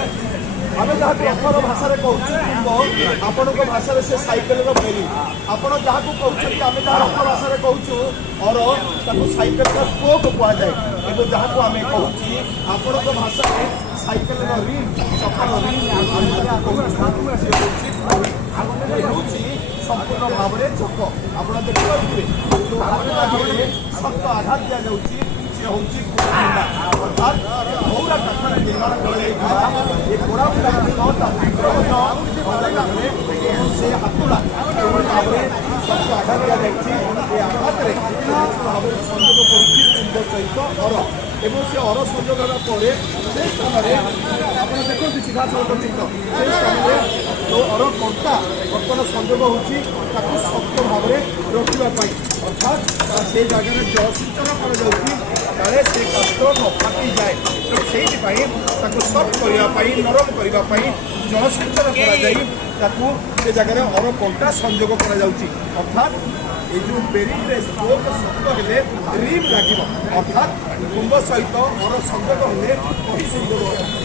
आम जहाँ रथर भाषा कहूँ आपण भाषा से साइकेल बेली आपड़ जहाँ कहते आम जहाँ रथ भाषा कहूँ अर ताको साइकेल स्पोक कहुए एवं जहाँ को आम कहूँ आपण भाषा साइकेल रिम सफल संपूर्ण भाव में चक आप देखिए शक्त आघात दि जाऊँगी सी हूँ अर्थात घोड़ा काठर निर्माण कर घोड़ा से हाथुड़ा भाव में शक्त आघात दि जाए आघात भाव संयोग कर सहित अर एवं से अर संयोग होगापर से स्थान आप देखते सीधा सड़क चित्र से स्थान में जो अर कंटा बर्तमान संयोग होती शक्त भाव में रखापी अर्थात से जगह जलसिंचन करे से कष्ट न फाटी जाए तेणु से सफ्ट करने नरम करने जलसिंचन कर जगह अर कंटा संयोग अर्थात ये जो बेरिंग स्पोक शक्त हेले रिम लगे अर्थात कुंभ सहित अर संयोग हेले कहीं सुंदर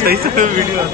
सही से वीडियो